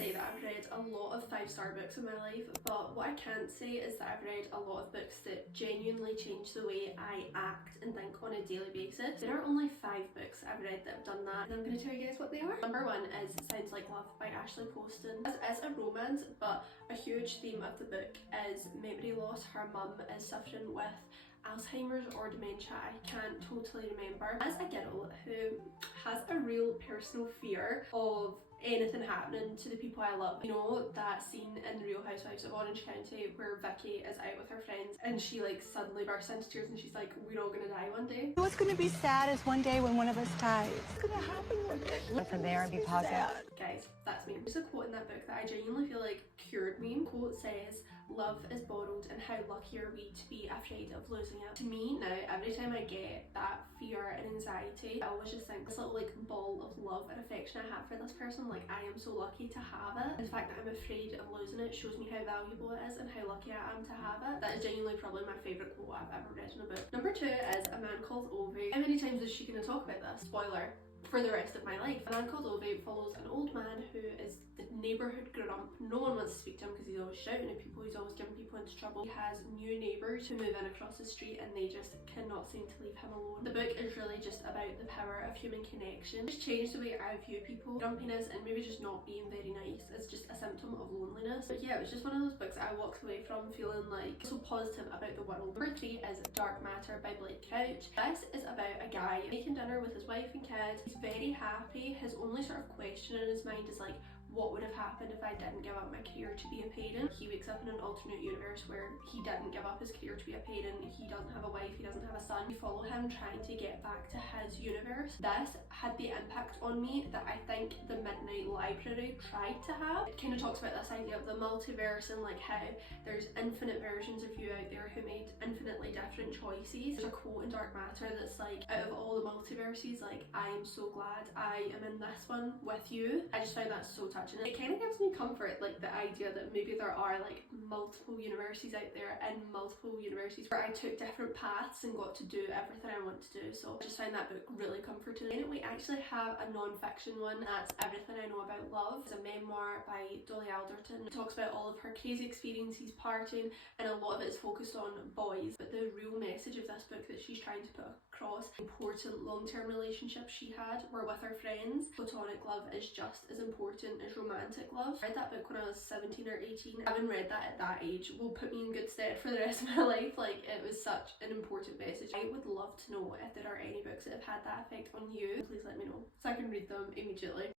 say that I've read a lot of 5-star books in my life, but what I can't say is that I've read a lot of books that genuinely change the way I act and think on a daily basis. There are only 5 books I've read that have done that, and I'm going to tell you guys what they are. Number 1 is Sounds Like Love by Ashley Poston. This is a romance, but a huge theme of the book is memory loss. Her mum is suffering with Alzheimer's or dementia, I can't totally remember. As a girl who has a real personal fear of anything happening to the people I love, you know that scene in The Real Housewives of Orange County where Vicky is out with her friends and she like suddenly bursts into tears and she's like, we're all gonna die one day. What's gonna be sad is one day when one of us dies. What's gonna happen one day? Go from there and be positive. Guys, that's me. There's a quote in that book that I genuinely feel like cured me. The quote says, "Love is borrowed and how lucky are we to be afraid of losing it." To me now, every time I get that fear and anxiety, I always just think this little like ball of love and affection I have for this person, like I am so lucky to have it. The fact that I'm afraid of losing it shows me how valuable it is and how lucky I am to have it. That is genuinely probably my favourite quote I've ever read in a book. Number 2 is A Man Called Ove. How many times is she going to talk about this? Spoiler. For the rest of my life. A Man Called Ove follows an old man who is the neighbourhood grump. No one wants to speak to him because he's always shouting at people, he's always getting people into trouble. He has new neighbours who move in across the street and they just cannot seem to leave him alone. The book is really just about the power of human connection. It's changed the way I view people. Grumpiness and maybe just not being very nice is just a symptom of loneliness. But yeah, it was just one of those books I walked away from feeling like so positive about the world. Number 3 is Dark Matter by Blake Couch. This is about a guy making dinner with his wife and kids. He's very happy. His only sort of question in his mind is like, what would have happened if I didn't give up my career to be a parent? He wakes up in an alternate universe where he didn't give up his career to be a parent. He doesn't have a wife, he doesn't have a son. We follow him trying to get back to his universe. This had the impact on me that I think the Midnight Library tried to have. It kind of talks about this idea of the multiverse and like how there's infinite versions of you out there who made infinitely different choices. There's a quote in Dark Matter that's like, out of all the multiverses, like, I am so glad I am in this one with you. I just find that so touching. It kind of gives me comfort, like the idea that maybe there are like multiple universes out there and multiple universities where I took different paths and got to do everything I want to do. So I just find that book really comforting. And we actually have a non-fiction one, that's Everything I Know About Love. It's a memoir by Dolly Alderton. It talks about all of her crazy experiences partying and a lot of it is focused on boys, but the real message of this book that she's trying to put across, important long-term relationships she had were with her friends. Platonic love is just as important as romantic love. I read that book when I was 17 or 18. Having read that at that age will put me in good stead for the rest of my life. Like, it was such an important message. I would love to know if there are any books that have had that effect on you. Please let me know so I can read them immediately.